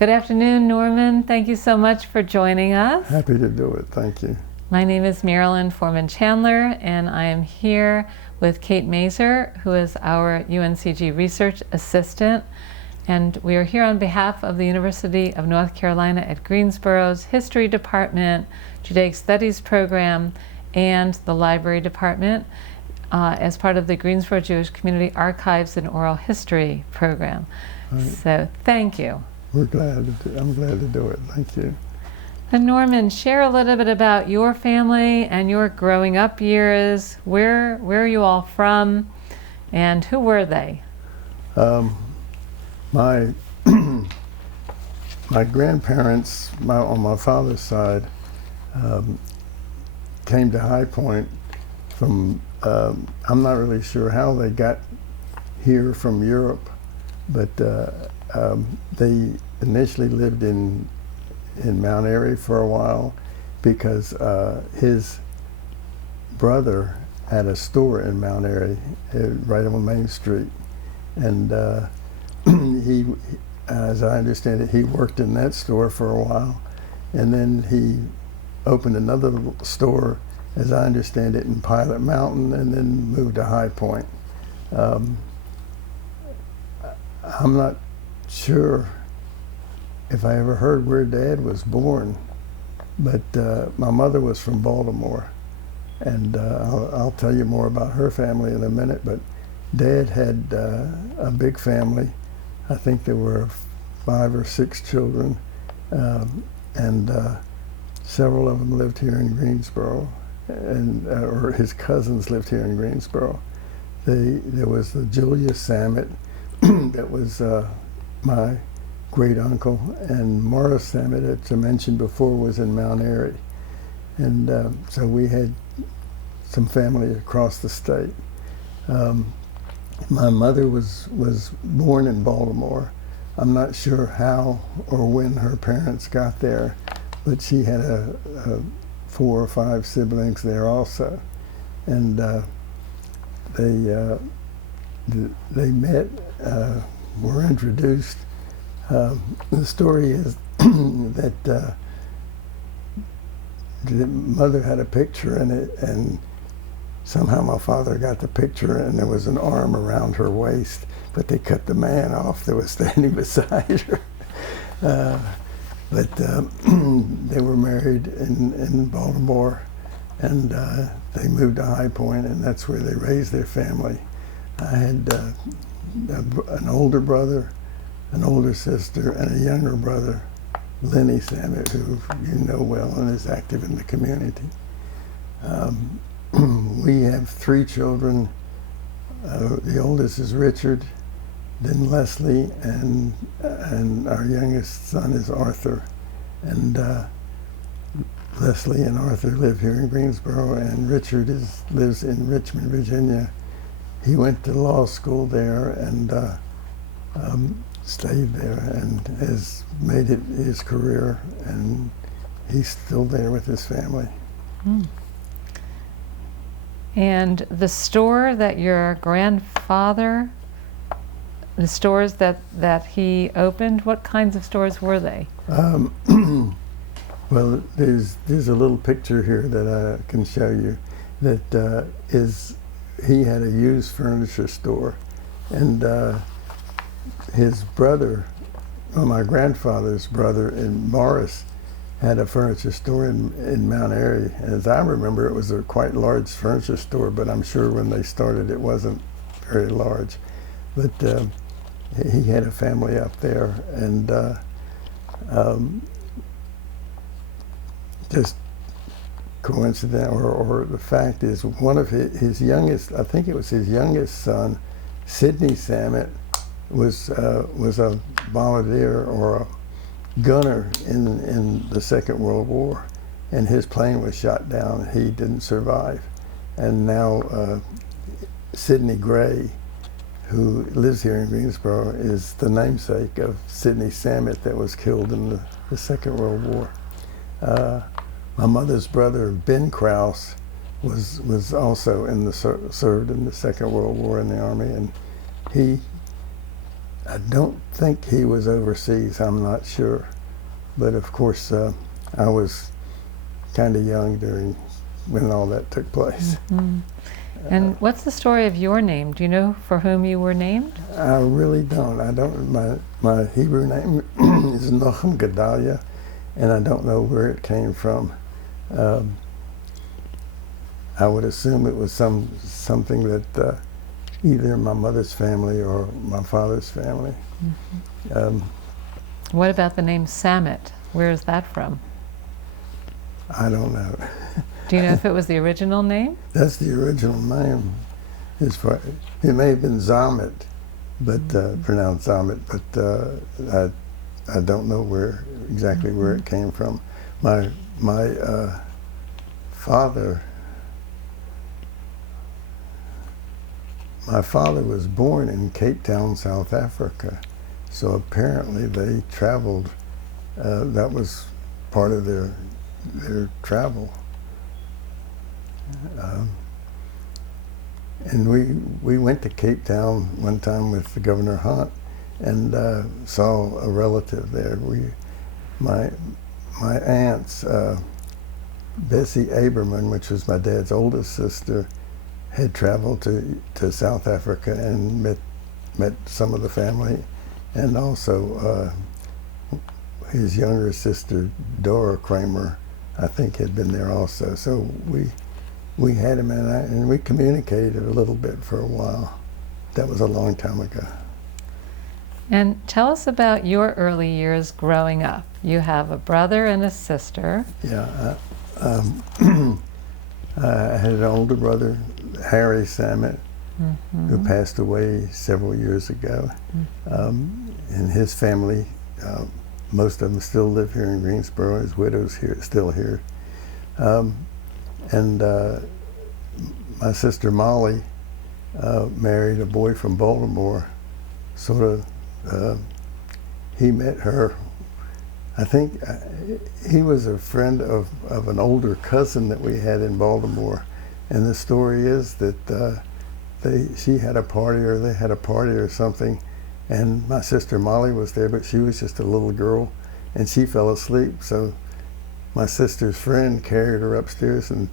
Good afternoon, Norman. Thank you so much for joining us. Happy to do it. Thank you. My name is Marilyn Forman Chandler, and I am here with Kate Mazer, who is our UNCG research assistant. And we are here on behalf of the University of North Carolina at Greensboro's History Department, Judaic Studies Program, and the Library Department as part of the Greensboro Jewish Community Archives and Oral History Program. Right. So thank you. I'm glad to do it. Thank you. And Norman, share a little bit about your family and your growing up years. Where are you all from, and who were they? My my grandparents, on my father's side, came to High Point from. I'm not really sure how they got here from Europe, but they initially lived in Mount Airy for a while because his brother had a store in Mount Airy, right on Main Street, and he, as I understand it, he worked in that store for a while, and then he opened another store, as I understand it, in Pilot Mountain, and then moved to High Point. I'm not sure if I ever heard where Dad was born, but my mother was from Baltimore, and I'll tell you more about her family in a minute, but Dad had a big family. I think there were 5 or 6 children, and several of them lived here in Greensboro, and or his cousins lived here in Greensboro. There was the Julius Samet that was my great uncle, and Morris Samet, as I mentioned before, was in Mount Airy, and so we had some family across the state. My mother was born in Baltimore. I'm not sure how or when her parents got there, but she had 4 or 5 siblings there also, and they met, were introduced. The story is that the mother had a picture in it, and somehow my father got the picture, and there was an arm around her waist, but they cut the man off that was standing beside her. But they were married in Baltimore, and they moved to High Point, and that's where they raised their family. I had an older brother, an older sister, and a younger brother, Lenny Samet, who you know well and is active in the community. We have 3 children. The oldest is Richard, then Leslie, and our youngest son is Arthur. And Leslie and Arthur live here in Greensboro, and Richard lives in Richmond, Virginia. He went to law school there and stayed there and has made it his career, and he's still there with his family. Mm. And the store that your grandfather, the stores that he opened, what kinds of stores were they? Well, there's a little picture here that I can show you that he had a used furniture store, and his brother, my grandfather's brother, and Morris, had a furniture store in Mount Airy. As I remember, it was a quite large furniture store, but I'm sure when they started it wasn't very large. But he had a family up there, and just coincident, or the fact is, one of his youngest, I think it was his youngest son, Sidney Samet, was a volunteer or a gunner in the Second World War, and his plane was shot down. He didn't survive, and now Sidney Gray, who lives here in Greensboro, is the namesake of Sidney Samet that was killed in the Second World War. My mother's brother, Ben Krause, was also served in the Second World War in the Army, and he I don't think he was overseas. I'm not sure. But of course, I was kind of young during when all that took place. Mm-hmm. And what's the story of your name? Do you know for whom you were named? I really don't. I don't. My Hebrew name is Nachum Gedalia, and I don't know where it came from. I would assume it was something that either my mother's family or my father's family. Mm-hmm. What about the name Samet? Where is that from? I don't know. Do you know if it was the original name? That's the original name. It may have been Zamet, but pronounced Zamet, but I don't know exactly where it came from. My father was born in Cape Town, South Africa, so apparently they traveled. That was part of their travel. And we went to Cape Town one time with the Governor Hunt and saw a relative there. My aunts, Bessie Aberman, which was my dad's oldest sister, had traveled to South Africa and met some of the family, and also his younger sister Dora Kramer, I think, had been there also. So we had him, and we communicated a little bit for a while. That was a long time ago. And tell us about your early years growing up. You have a brother and a sister. Yeah, I had an older brother, Harry Samet, mm-hmm. who passed away several years ago. Mm-hmm. And his family, most of them still live here in Greensboro. His widow's still here. And my sister Molly married a boy from Baltimore. He met her. I think he was a friend of an older cousin that we had in Baltimore. And the story is that she had a party, or they had a party or something, and my sister Molly was there, but she was just a little girl, and she fell asleep. So my sister's friend carried her upstairs and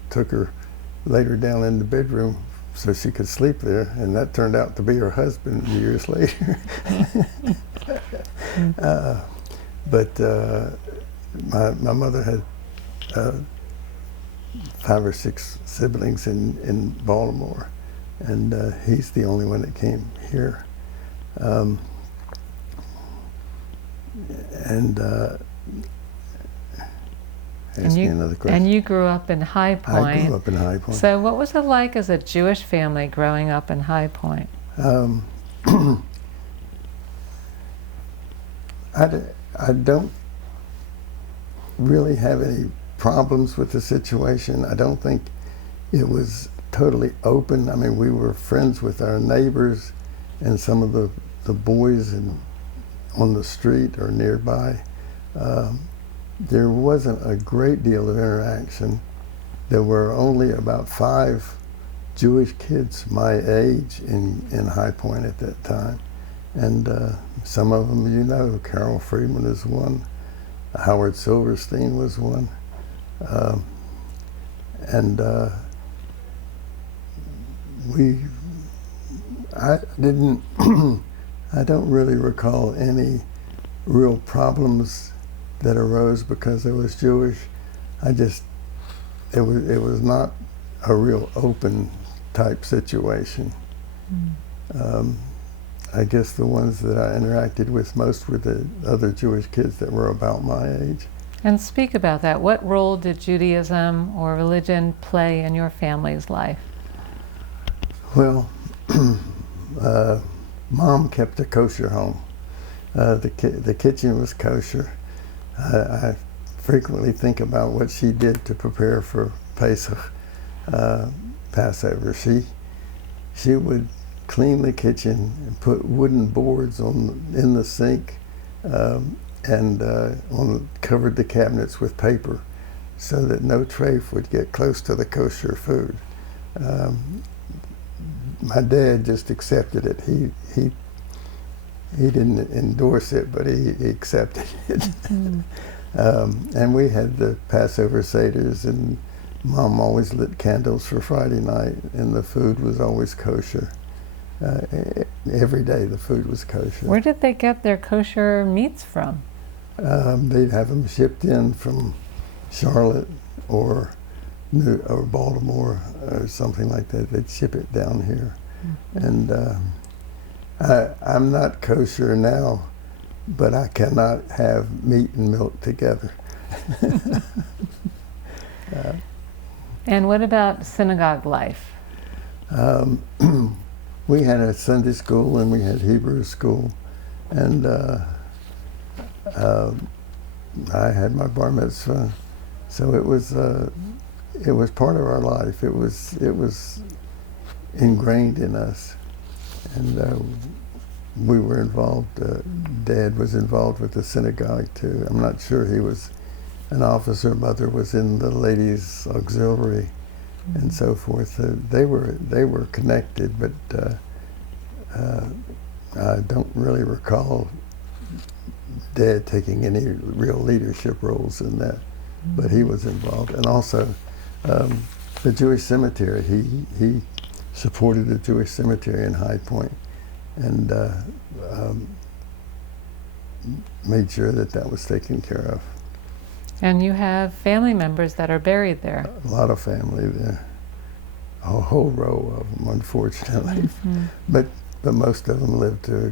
laid her down in the bedroom so she could sleep there, and that turned out to be her husband years later. But my mother had 5 or 6 siblings in Baltimore, and he's the only one that came here. Ask me another question. And you grew up in High Point. I grew up in High Point. So what was it like as a Jewish family growing up in High Point? I don't really have any problems with the situation. I don't think it was totally open. I mean, we were friends with our neighbors and some of the boys on the street or nearby. There wasn't a great deal of interaction. There were only about 5 Jewish kids my age in High Point at that time. And some of them, you know, Carol Friedman is one, Howard Silverstein was one. I don't really recall any real problems that arose because I was Jewish. It was not a real open type situation. I guess the ones that I interacted with most were the other Jewish kids that were about my age. And speak about that. What role did Judaism or religion play in your family's life? Well, Mom kept a kosher home. The kitchen was kosher. I frequently think about what she did to prepare for Pesach, Passover. She would clean the kitchen and put wooden boards in the sink, and covered the cabinets with paper so that no treif would get close to the kosher food. My dad just accepted it. He didn't endorse it, but he accepted it. Mm. And we had the Passover Seders, and Mom always lit candles for Friday night, and the food was always kosher. Every day the food was kosher. Where did they get their kosher meats from? They'd have them shipped in from Charlotte or Baltimore or something like that. They'd ship it down here. Mm-hmm. And I'm not kosher now, but I cannot have meat and milk together. And what about synagogue life? We had a Sunday school and we had Hebrew school, and I had my bar mitzvah, so it was part of our life. It was ingrained in us, and we were involved. Dad was involved with the synagogue too. I'm not sure he was an officer. Mother was in the ladies' auxiliary, and so forth. They were connected, but I don't really recall Dad taking any real leadership roles in that, but he was involved. And also the Jewish cemetery. He supported the Jewish cemetery in High Point, and made sure that was taken care of. And you have family members that are buried there. A lot of family there. A whole row of them, unfortunately. Mm-hmm. But most of them lived a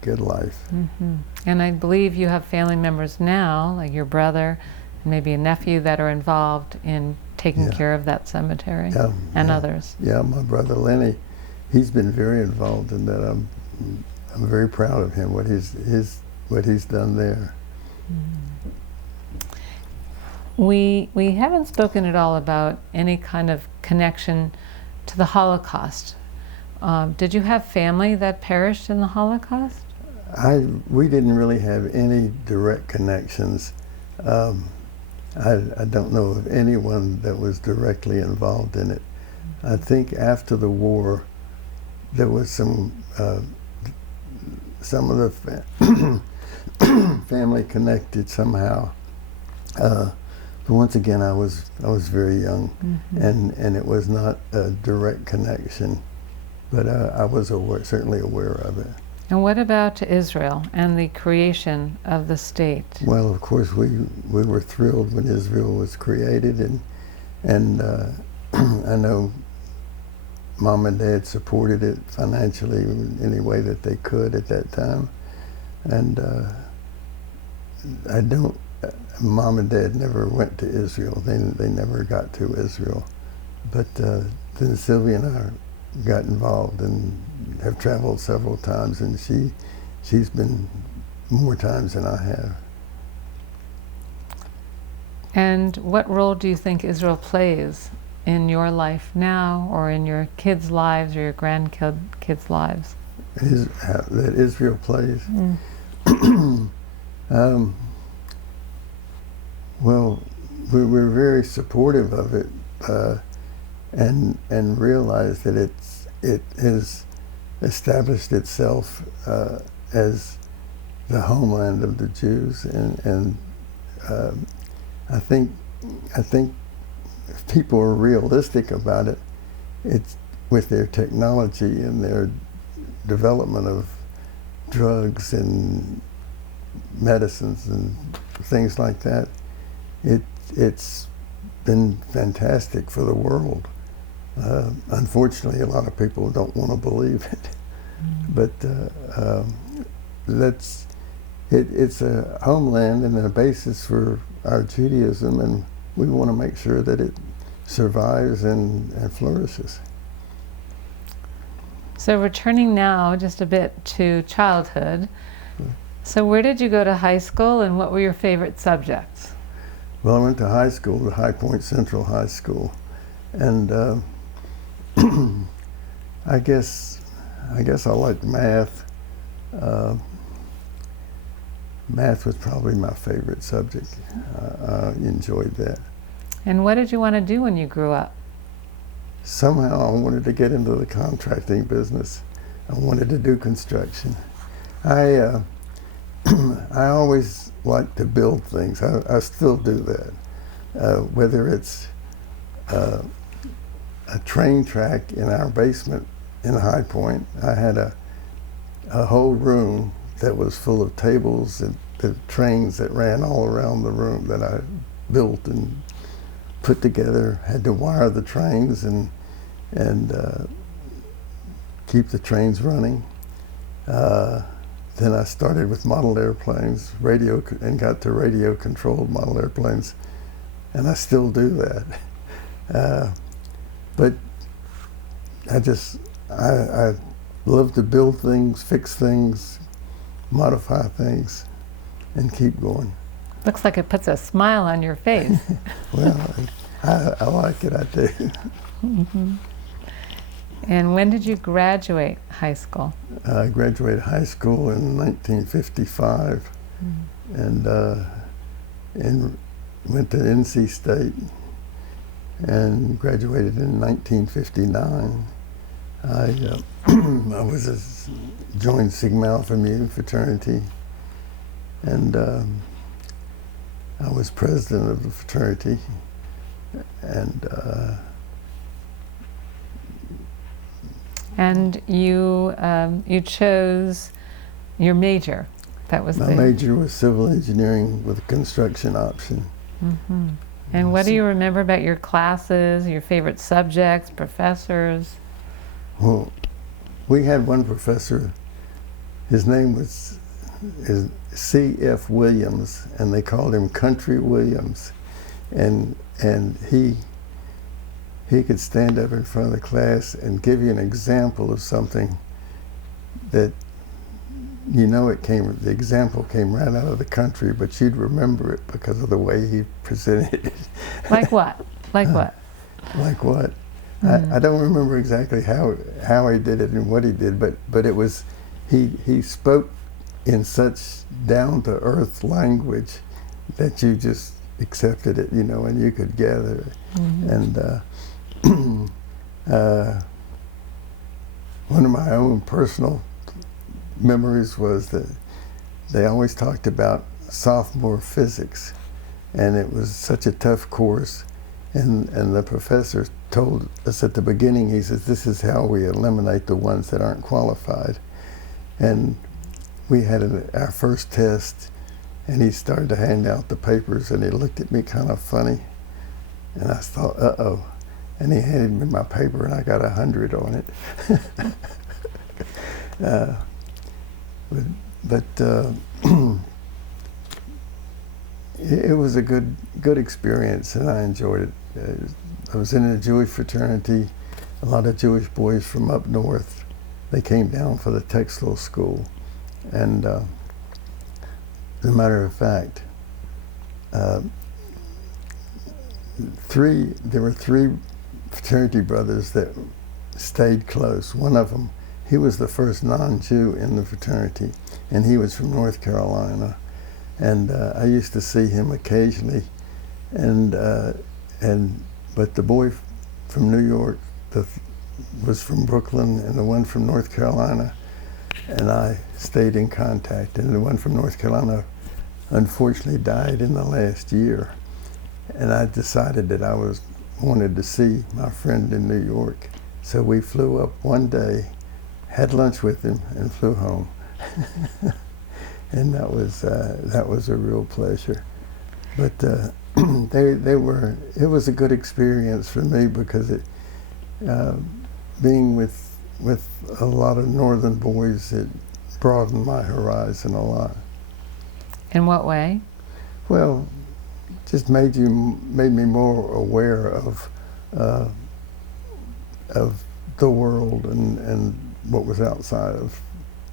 good life. Mm-hmm. And I believe you have family members now, like your brother and maybe a nephew, that are involved in taking care of that cemetery, and others. Yeah, my brother Lenny, he's been very involved in that. I'm very proud of him, what he's done there. We haven't spoken at all about any kind of connection to the Holocaust. Did you have family that perished in the Holocaust? We didn't really have any direct connections. I don't know of anyone that was directly involved in it. I think after the war, there was some of the family connected somehow. But once again, I was very young, and it was not a direct connection, but I was certainly aware of it. And what about Israel and the creation of the state? Well, of course, we were thrilled when Israel was created, and I know Mom and Dad supported it financially in any way that they could at that time, and Mom and Dad never went to Israel. They never got to Israel, but then Sylvia and I got involved and have traveled several times, and she's been more times than I have. And what role do you think Israel plays in your life now, or in your kids' lives, or your grandkids' lives? That Israel plays? Well, we were very supportive of it, and realized that it has established itself as the homeland of the Jews, and I think if people are realistic about it, it's with their technology and their development of drugs and medicines and things like that, it's been fantastic for the world. Unfortunately, a lot of people don't want to believe it, but it's a homeland and a basis for our Judaism, and we want to make sure that it survives and flourishes. So returning now just a bit to childhood, so where did you go to high school, and what were your favorite subjects? Well, I went to high school, at High Point Central High School, and I guess I liked math. Math was probably my favorite subject. I enjoyed that. And what did you want to do when you grew up? Somehow I wanted to get into the contracting business. I wanted to do construction. I I always like to build things. I still do that. Whether it's a train track in our basement in High Point, I had a whole room that was full of tables and the trains that ran all around the room that I built and put together. Had to wire the trains and keep the trains running. Then I started with model airplanes, and got to radio-controlled model airplanes, and I still do that. But I love to build things, fix things, modify things, and keep going. Looks like it puts a smile on your face. Well, I like it, I do. Mm-hmm. And when did you graduate high school? I graduated high school in 1955, and went to NC State, and graduated in 1959. I joined Sigma Alpha Mu fraternity, and I was president of the fraternity, and you chose your major. That was my major was civil engineering with a construction option. Mm-hmm. And what do you remember about your classes, your favorite subjects, professors? Well, we had one professor, his name was C.F. Williams, and they called him Country Williams. And he could stand up in front of the class and give you an example of something that, the example came right out of the country, but you'd remember it because of the way he presented it. Like what? Like what? Like what? I don't remember exactly how he did it and what he did, but it was, he spoke in such down-to-earth language that you just accepted it, and you could gather it. And one of my own personal memories was that they always talked about sophomore physics, and it was such a tough course, and the professor told us at the beginning, he says, this is how we eliminate the ones that aren't qualified. And we had our first test, and he started to hand out the papers, and he looked at me kind of funny, and I thought, uh-oh. And he handed me my paper, and I got 100 on it. It was a good experience, and I enjoyed it. I was in a Jewish fraternity, a lot of Jewish boys from up north. They came down for the textile school, and as a matter of fact, there were three fraternity brothers that stayed close. One of them, he was the first non-Jew in the fraternity, and he was from North Carolina. And I used to see him occasionally, but the boy from New York was from Brooklyn, and the one from North Carolina, and I stayed in contact. And the one from North Carolina unfortunately died in the last year, and I decided that I wanted to see my friend in New York. So we flew up one day, had lunch with him, and flew home. And that was a real pleasure. But it was a good experience for me because being with a lot of northern boys, it broadened my horizon a lot. In what way? Well, just made me more aware of the world and what was outside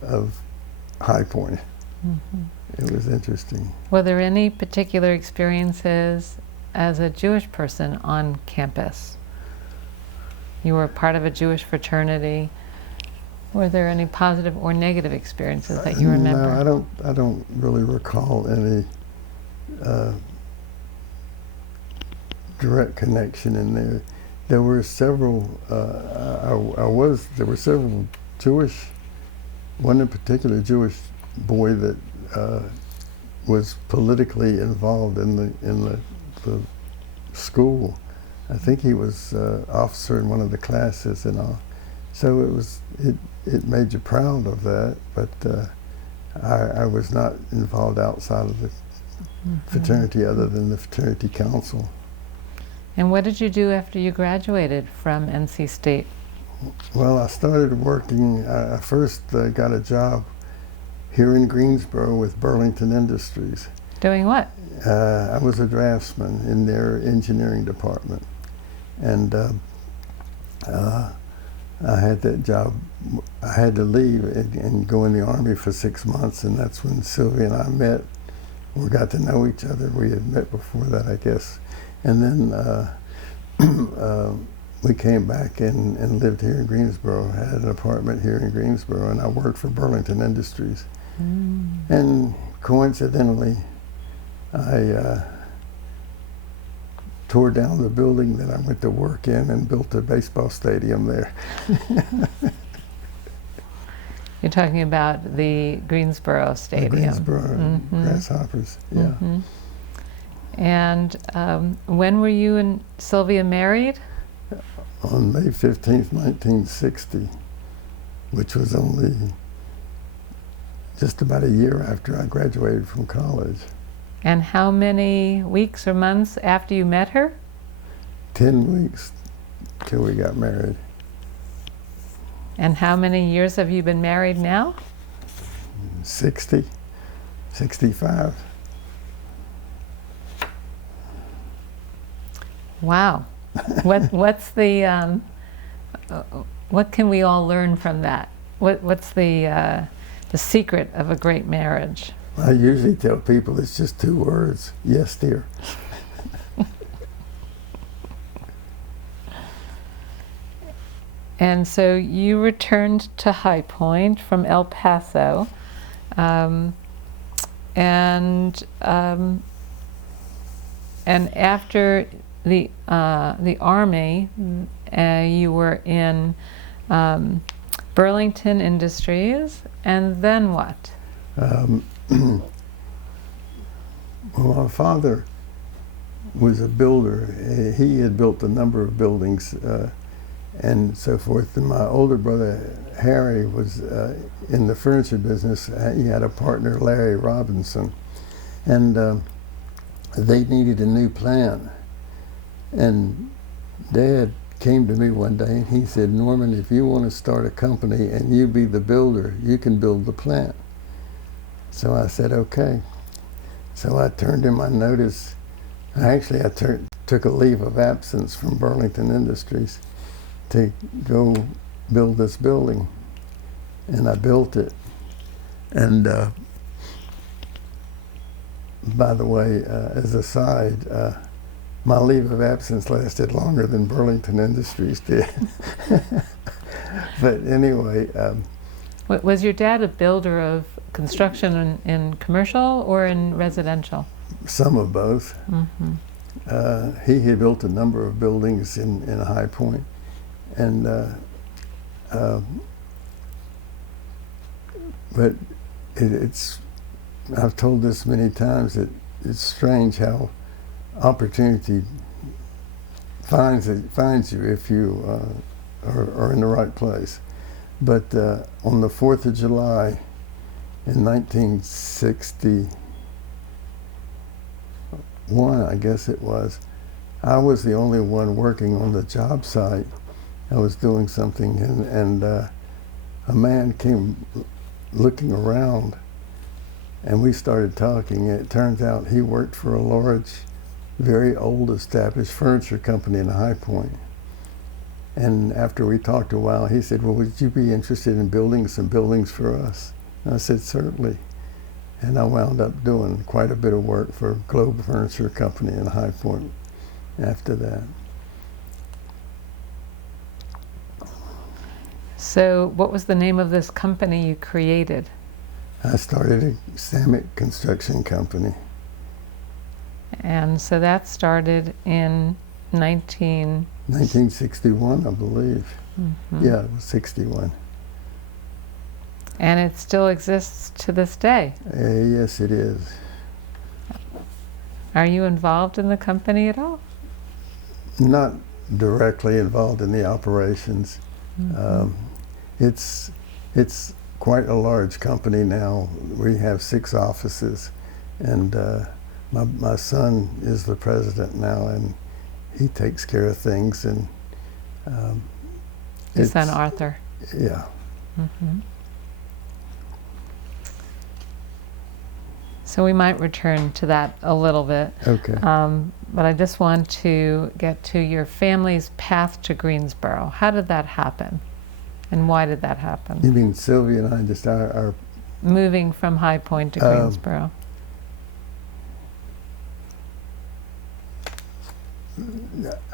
of High Point. Mm-hmm. It was interesting. Were there any particular experiences as a Jewish person on campus? You were part of a Jewish fraternity. Were there any positive or negative experiences that you remember? No, I don't really recall any direct connection in there. There were several. There were several Jewish. One in particular, Jewish boy that was politically involved in the school. I think he was officer in one of the classes and all. So it made you proud of that, but I was not involved outside of the fraternity other than the fraternity council. And what did you do after you graduated from NC State? Well, I started working, I first got a job here in Greensboro with Burlington Industries. Doing what? I was a draftsman in their engineering department. And I had that job. I had to leave and go in the Army for 6 months, and that's when Sylvia and I met. We got to know each other. We had met before that, I guess. And then we came back and lived here in Greensboro, had an apartment here in Greensboro, and I worked for Burlington Industries. And coincidentally, I tore down the building that I went to work in and built a baseball stadium there. You're talking about the Greensboro Stadium. The Greensboro Grasshoppers, yeah. And when were you and Sylvia married? On May 15th, 1960, which was only just about a year after I graduated from college. And how many weeks or months after you met her? 10 weeks till we got married. And how many years have you been married now? 60, 65. Wow. What's the what can we all learn from that? What's the secret of a great marriage? I usually tell people it's just 2 words. Yes, dear. And so you returned to High Point from El Paso, and after the Army, you were in Burlington Industries, and then what? Well, my father was a builder. He had built a number of buildings and so forth. And my older brother, Harry, was in the furniture business. He had a partner, Larry Robinson. And they needed a new plan. And Dad came to me one day and he said, Norman, if you want to start a company and you be the builder, you can build the plant. So I said, okay. So I turned in my notice. Actually, I took a leave of absence from Burlington Industries to go build this building. And I built it. And by the way, as a side, my leave of absence lasted longer than Burlington Industries did. But anyway. Was your dad a builder of construction in commercial or in residential? Some of both. He had built a number of buildings in High Point. And but I've told this many times that it's strange how opportunity finds you if you are in the right place. But on the 4th of July in 1961, I guess it was, I was the only one working on the job site. I was doing something, and a man came looking around, and we started talking. It turns out he worked for a large, very old established furniture company in High Point. And after we talked a while, he said, well, would you be interested in building some buildings for us? And I said, certainly. And I wound up doing quite a bit of work for Globe Furniture Company in High Point after that. So what was the name of this company you created? I started a Samet construction company. And so that started in 1961, I believe. Yeah, it was 61. And it still exists to this day. Yes, it is. Are you involved in the company at all? Not directly involved in the operations. It's quite a large company now. We have 6 offices, and my son is the president now, and he takes care of things. And Your son Arthur. Yeah. So we might return to that a little bit. Okay. But I just want to get to your family's path to Greensboro. How did that happen? And why did that happen? You mean Sylvia and I just our Moving from High Point to Greensboro.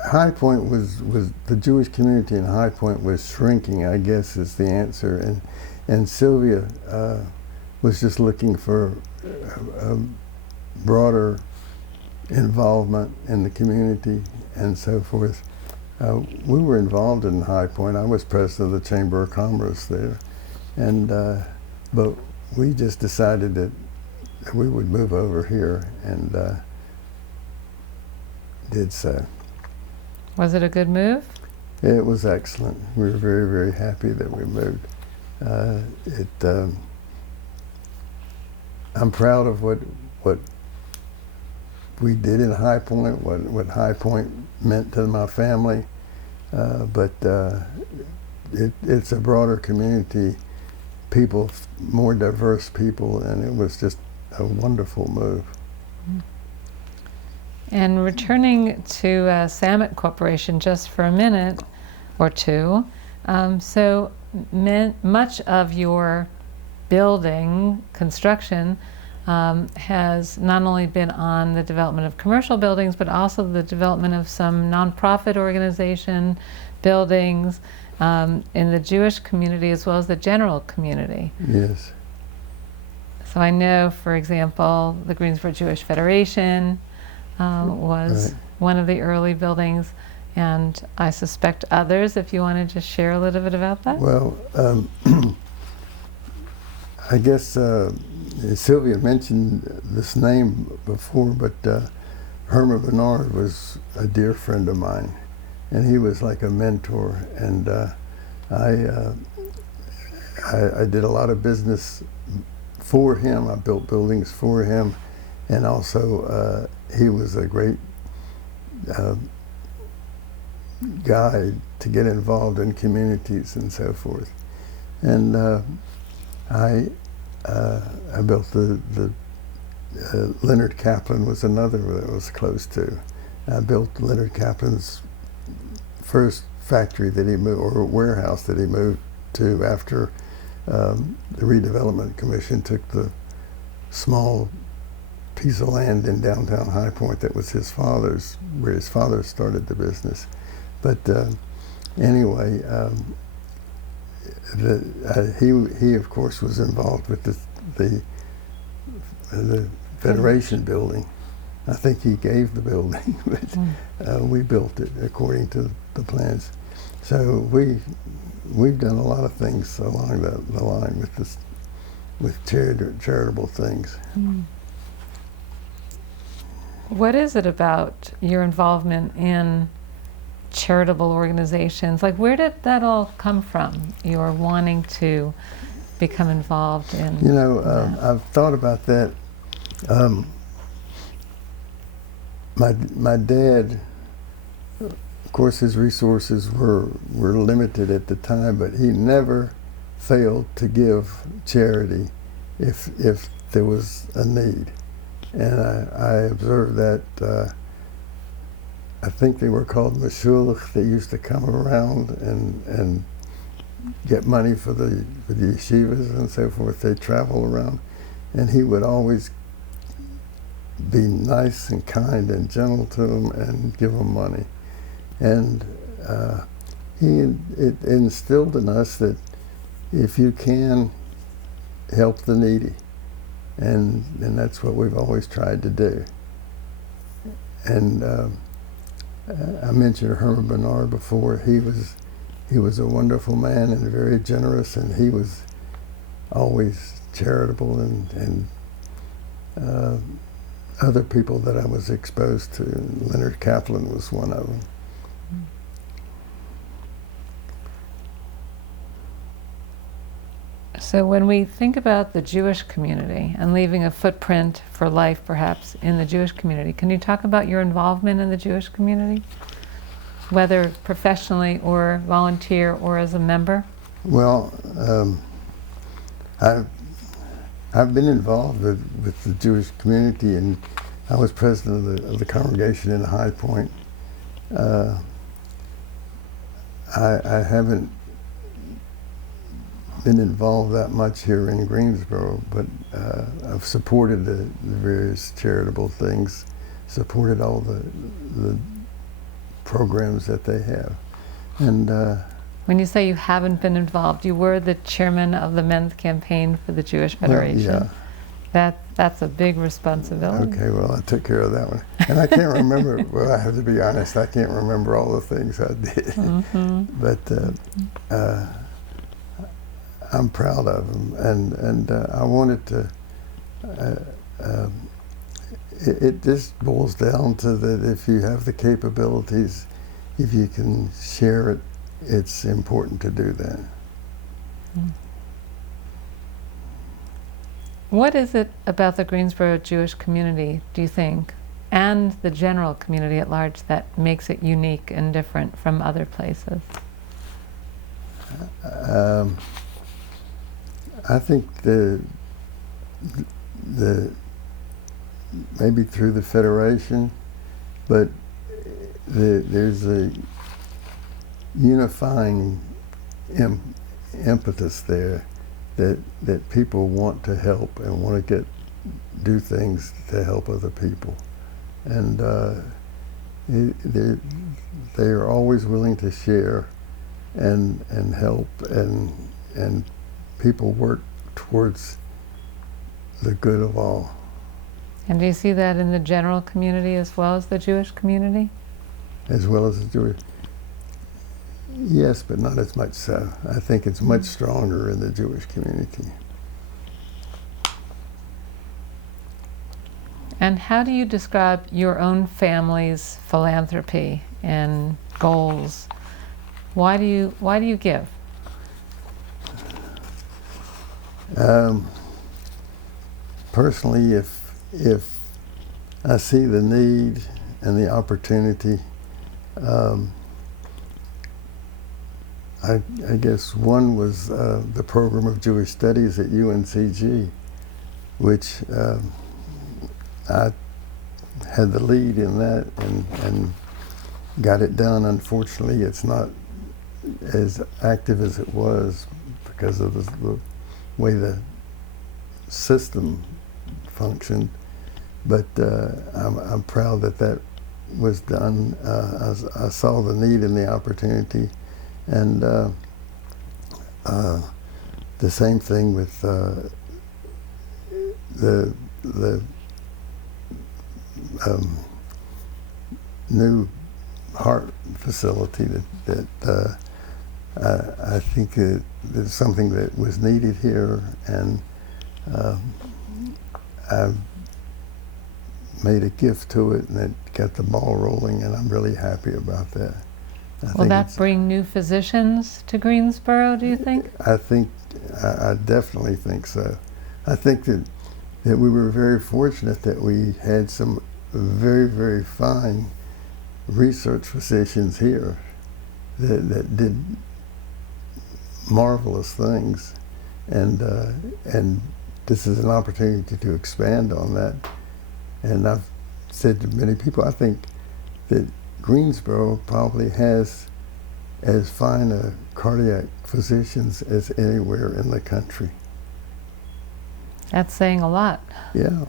High Point was the Jewish community in High Point was shrinking, I guess is the answer, and Sylvia was just looking for a broader involvement in the community and so forth. We were involved in High Point. I was president of the Chamber of Commerce there, and but we just decided that we would move over here, and did so. Was it a good move? It was excellent. We were very, very happy that we moved. I'm proud of what we did in High Point, what High Point meant to my family, but it's a broader community, people, more diverse people, and it was just a wonderful move. And returning to Samet Corporation just for a minute or two, so much of your building construction has not only been on the development of commercial buildings, but also the development of some nonprofit organization buildings in the Jewish community as well as the general community. Yes. So I know, for example, the Greensboro Jewish Federation was one of the early buildings, and I suspect others, if you want to just share a little bit about that. Well, I guess Sylvia mentioned this name before, but Herman Bernard was a dear friend of mine, and he was like a mentor, and I did a lot of business for him. I built buildings for him, and also he was a great guy to get involved in communities and so forth. And I built the Leonard Kaplan was another that was close to. I built Leonard Kaplan's first factory that he moved, or warehouse that he moved to after the Redevelopment Commission took the small piece of land in downtown High Point that was his father's, where his father started the business. But anyway, he of course was involved with the Federation building. I think he gave the building, but we built it according to the plans. So we've done a lot of things along the line with charitable things. What is it about your involvement in charitable organizations? Like, where did that all come from? Your wanting to become involved in. You know, I've thought about that. My dad, of course, his resources were limited at the time, but he never failed to give charity if there was a need. And I observed that. I think they were called mashulach. They used to come around and get money for the yeshivas and so forth. They travel around, and he would always be nice and kind and gentle to them and give them money. And it instilled in us that if you can, help the needy, and that's what we've always tried to do. And I mentioned Herman Bernard before. He was a wonderful man and very generous, and he was always charitable, and other people that I was exposed to. Leonard Kaplan was one of them. So when we think about the Jewish community and leaving a footprint for life perhaps in the Jewish community, can you talk about your involvement in the Jewish community, whether professionally or volunteer or as a member? Well, I've been involved with the Jewish community, and I was president of the congregation in High Point. I haven't been involved that much here in Greensboro, but I've supported the various charitable things, supported all the programs that they have. And when you say you haven't been involved, you were the chairman of the men's campaign for the Jewish Federation. Well, yeah. That's a big responsibility. Okay, well, I took care of that one. And I can't remember, well, I have to be honest, I can't remember all the things I did. Mm-hmm. But I'm proud of them. And I wanted to, it just boils down to that if you have the capabilities, if you can share it, it's important to do that. Mm. What is it about the Greensboro Jewish community, do you think, and the general community at large, that makes it unique and different from other places? I think the maybe through the Federation, but there's a unifying impetus there that people want to help and want to do things to help other people, and they are always willing to share and help, and people work towards the good of all. And do you see that in the general community as well as the Jewish community? As well as the Jewish? Yes, but not as much so. I think it's much stronger in the Jewish community. And how do you describe your own family's philanthropy and goals? Why do you give? Personally, if I see the need and the opportunity, I guess one was the program of Jewish Studies at UNCG, which I had the lead in that and got it done. Unfortunately, it's not as active as it was because of the way the system functioned, but I'm proud that was done. I saw the need and the opportunity, and the same thing with the new heart facility that I think it's something that was needed here, and I made a gift to it, and it got the ball rolling, and I'm really happy about that. Will that bring new physicians to Greensboro, do you think? I definitely think so. I think that we were very fortunate that we had some very, very fine research physicians here that did marvelous things, and this is an opportunity to expand on that. And I've said to many people, I think that Greensboro probably has as fine a cardiac physicians as anywhere in the country. That's saying a lot. Yeah.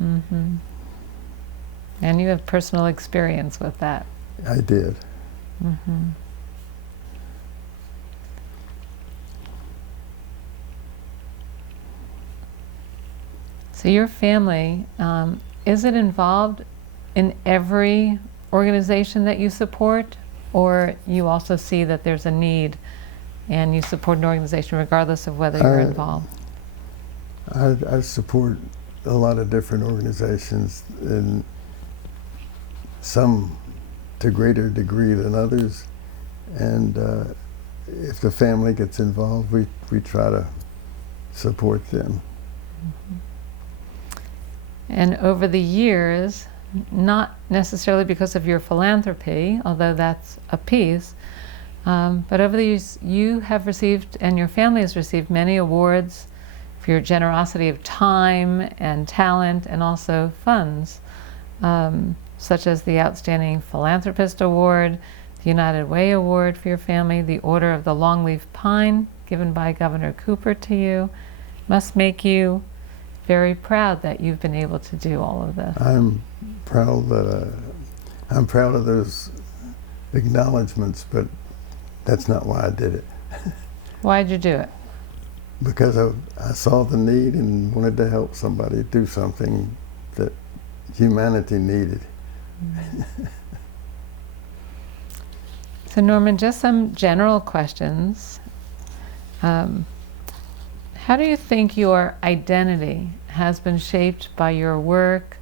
Mm-hmm. And you have personal experience with that. I did. Mm-hmm. So your family, is it involved in every organization that you support, or you also see that there's a need and you support an organization regardless of whether you're involved? I support a lot of different organizations, and some to greater degree than others. And if the family gets involved, we try to support them. And over the years, not necessarily because of your philanthropy, although that's a piece, but over the years you have received, and your family has received, many awards for your generosity of time and talent, and also funds, such as the Outstanding Philanthropist Award, the United Way Award for your family, the Order of the Longleaf Pine, given by Governor Cooper to you. Must make you very proud that you've been able to do all of this. I'm proud of those acknowledgments, but that's not why I did it. Why'd you do it? Because I saw the need and wanted to help somebody do something that humanity needed. So Norman, just some general questions. How do you think your identity has been shaped by your work,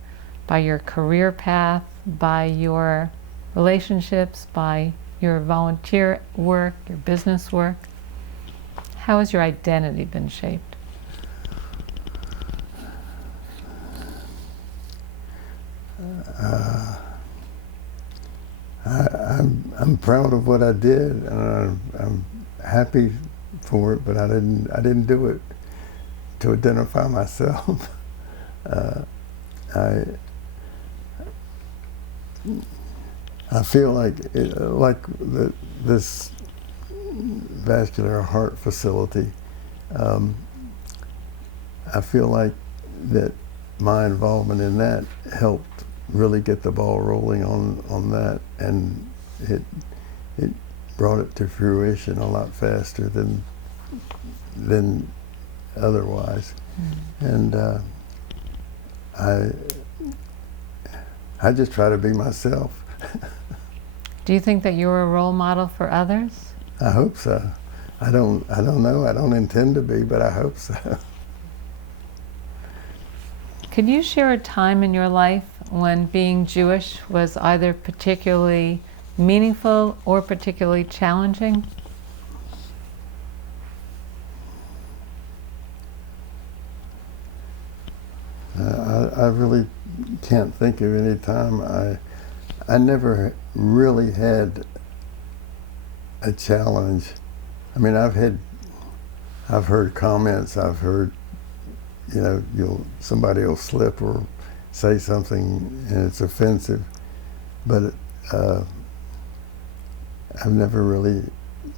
by your career path, by your relationships, by your volunteer work, your business work? How has your identity been shaped? I'm proud of what I did, and I'm happy for it. But I didn't do it to identify myself. I feel like this vascular heart facility. I feel like that my involvement in that helped really get the ball rolling on that, and it brought it to fruition a lot faster than otherwise. And I just try to be myself. Do you think that you're a role model for others? I hope so. I don't know. I don't intend to be, but I hope so. Could you share a time in your life when being Jewish was either particularly meaningful or particularly challenging? I really can't think of any time. I never really had a challenge. I mean, I've heard comments. I've heard, somebody will slip or say something and it's offensive, but I've never really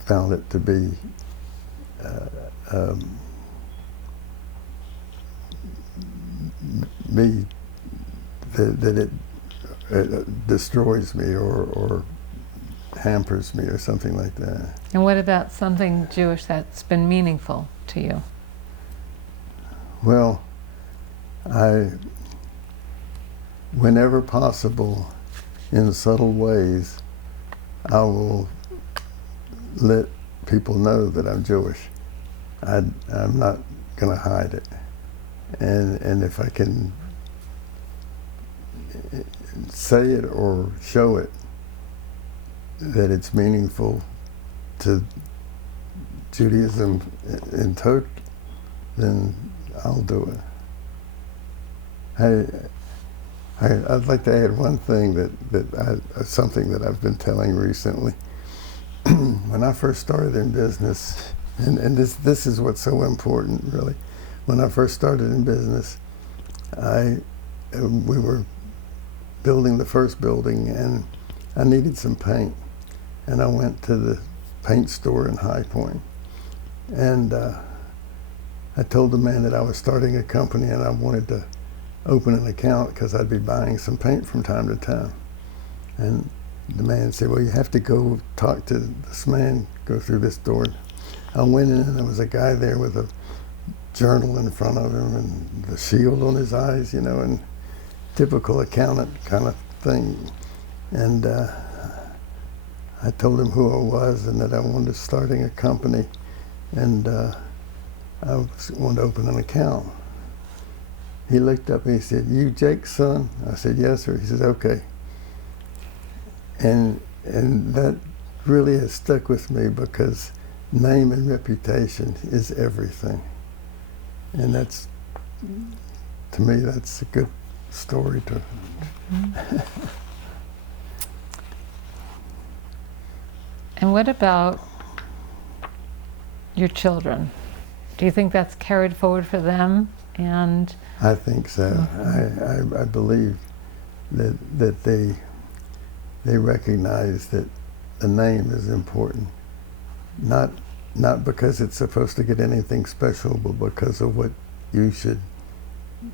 found it to be that it destroys me or hampers me or something like that. And what about something Jewish that's been meaningful to you? Well, whenever possible, in subtle ways, I will let people know that I'm Jewish. I'm not going to hide it. And if I can say it or show it, that it's meaningful to Judaism in total, then I'll do it. I'd like to add one thing something that I've been telling recently. When I first started in business, and this is what's so important, really. When I first started in business, we were building the first building, and I needed some paint, and I went to the paint store in High Point, and I told the man that I was starting a company and I wanted to open an account because I'd be buying some paint from time to time. And the man said, well, you have to go talk to this man, go through this door. I went in and there was a guy there with a journal in front of him and the shield on his eyes, and typical accountant kind of thing. And I told him who I was and that I wanted to starting a company, and I wanted to open an account. he looked up and he said, "You Jake's son?" I said, "Yes, sir." He said, "Okay." And that really has stuck with me, because name and reputation is everything. And that's, to me, that's a good story to. And what about your children? Do you think that's carried forward for them? And I think so. I believe that they recognize that the name is important, not because it's supposed to get anything special, but because of what you should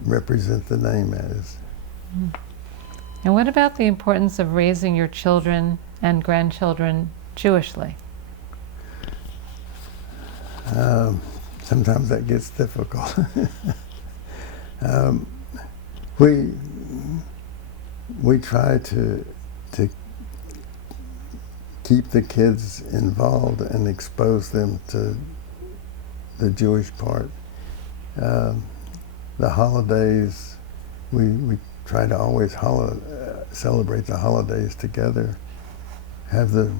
represent the name as. And what about the importance of raising your children and grandchildren Jewishly? Sometimes that gets difficult. We try to keep the kids involved and expose them to the Jewish part. The holidays, we try to always celebrate the holidays together, have the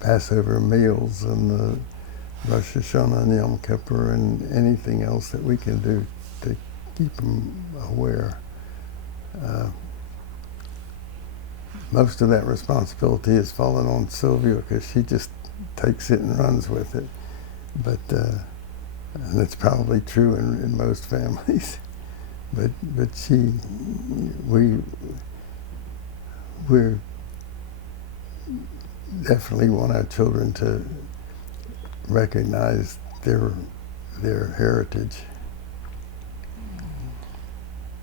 Passover meals and the Rosh Hashanah and Yom Kippur and anything else that we can do to keep them aware. Most of that responsibility is falling on Sylvia, because she just takes it and runs with it. But and it's probably true in most families. But we're definitely want our children to recognize their heritage.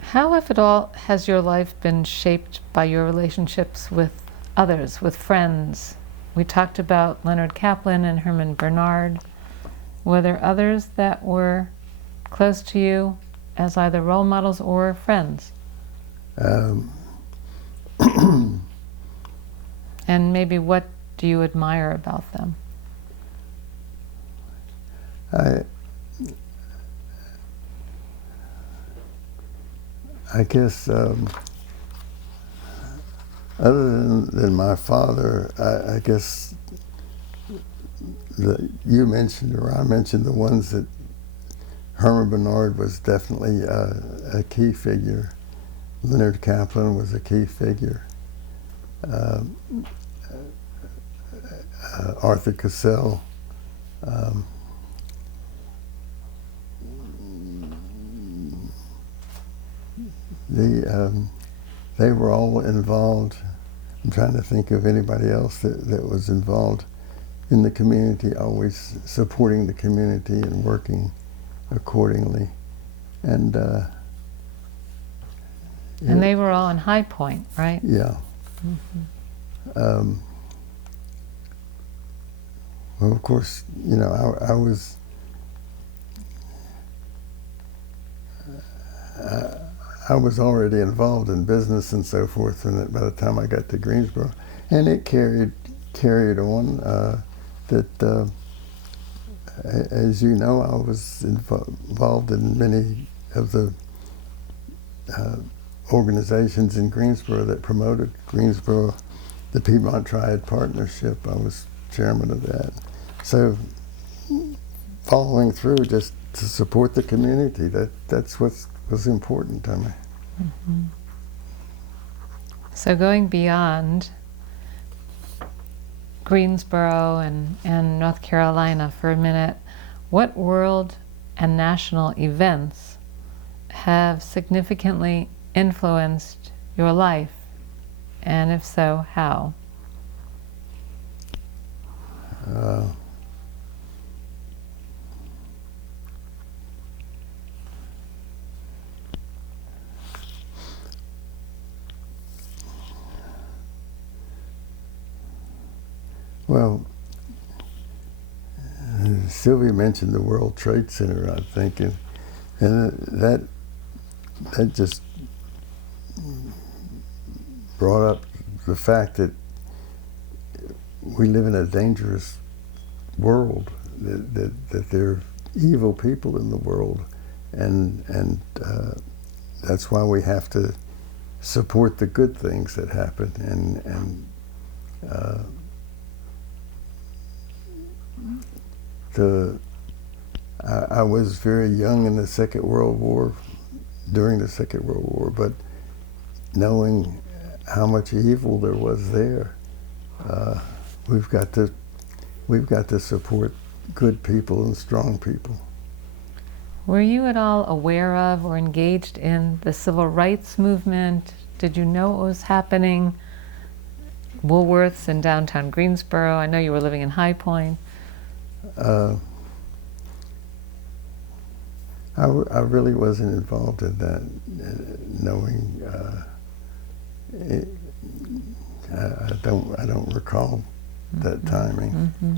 How, if at all, has your life been shaped by your relationships with others, with friends? We talked about Leonard Kaplan and Herman Bernard. Were there others that were close to you as either role models or friends? And maybe what do you admire about them? I guess other than my father, I guess you mentioned, or I mentioned, the ones that Herman Bernard was definitely a key figure. Leonard Kaplan was a key figure. Arthur Cassell. They were all involved. I'm trying to think of anybody else that was involved in the community, always supporting the community and working accordingly. And they were all in High Point, right? Yeah. Well, of course, you know, I was already involved in business and so forth, and by the time I got to Greensboro, and it carried on. As you know, I was involved in many of the organizations in Greensboro that promoted Greensboro, the Piedmont Triad Partnership. I was chairman of that. So following through just to support the community, that's what was important to me. Mm-hmm. So going beyond Greensboro and North Carolina for a minute, what world and national events have significantly influenced your life? And if so, how? Well, Sylvia mentioned the World Trade Center, I'm thinking, and that just brought up the fact that we live in a dangerous world, that there are evil people in the world, and that's why we have to support the good things that happen, and I was very young in the Second World War, during the Second World War, but knowing how much evil there was there, we've got to support good people and strong people. Were you at all aware of or engaged in the civil rights movement? Did you know what was happening? Woolworths in downtown Greensboro. I know you were living in High Point. I really wasn't involved in that, knowing. I don't recall that timing. Mm-hmm.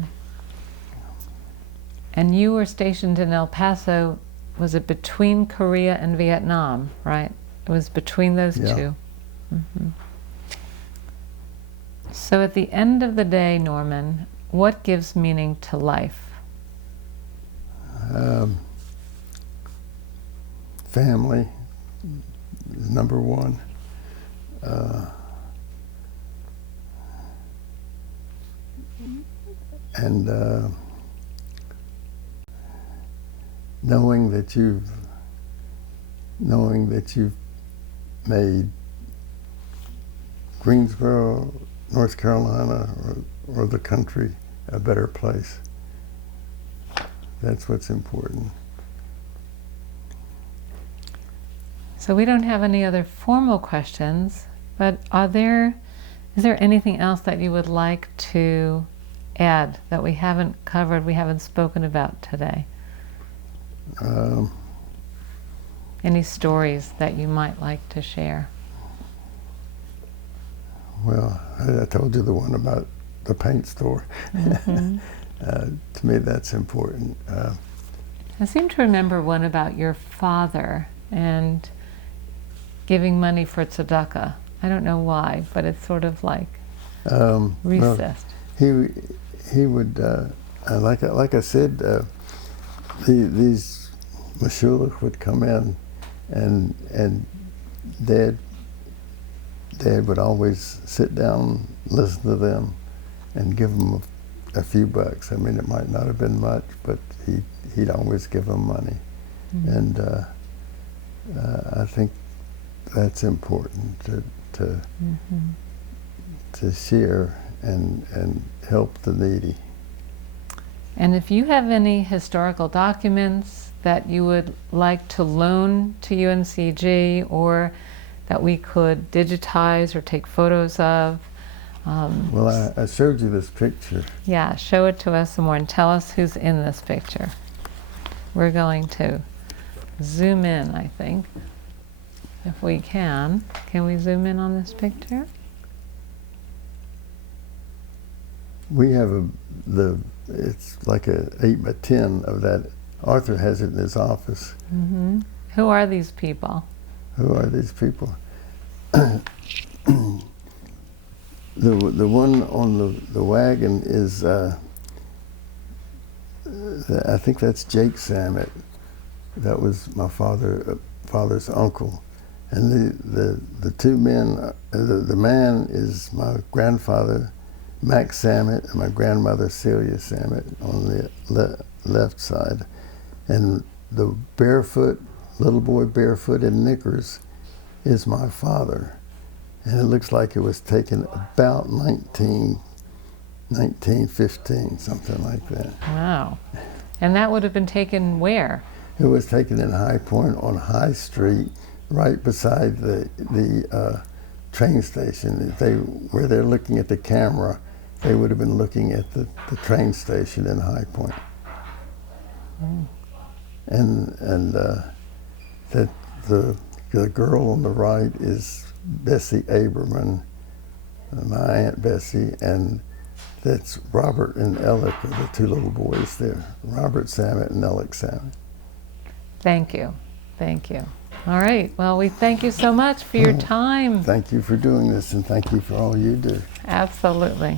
And you were stationed in El Paso. Was it between Korea and Vietnam, right? It was between those two. Mm-hmm. So at the end of the day, Norman, what gives meaning to life? Family is number one. And knowing that you've made Greensboro, North Carolina, or the country a better place. That's what's important. So we don't have any other formal questions, but is there anything else that you would like to add that we haven't covered, we haven't spoken about today? Any stories that you might like to share? Well, I told you the one about the paint store. Mm-hmm. To me, that's important. I seem to remember one about your father and giving money for tzedakah. I don't know why, but it's sort of like recessed. Well, he would, like I said, these mashulach would come in, and Dad would always sit down, listen to them, and give them a few bucks. I mean, it might not have been much, but he'd always give them money. Mm-hmm. And I think that's important to share and help the needy. And if you have any historical documents that you would like to loan to UNCG, or that we could digitize or take photos of. Well, I showed you this picture. Yeah, show it to us some more and tell us who's in this picture. We're going to zoom in, I think, if we can. Can we zoom in on this picture? We have it's like a 8x10 of that. Arthur has it in his office. Mm-hmm. Who are these people? Who are these people? The one on the wagon is, I think that's Jake Samet. That was my father's uncle. And the two men, the man is my grandfather, Max Samet, and my grandmother, Celia Samet, on the left side. And the little boy barefoot in knickers is my father. And it looks like it was taken about 1915, something like that. Wow. And that would have been taken where? It was taken in High Point on High Street, right beside the train station. Where they're looking at the camera, they would have been looking at the train station in High Point. Mm. And that the girl on the right is Bessie Aberman, my Aunt Bessie, and that's Robert and Alec, the two little boys there, Robert Samet and Alec Samet. Thank you. Thank you. All right. Well, we thank you so much for your time. Thank you for doing this, and thank you for all you do. Absolutely.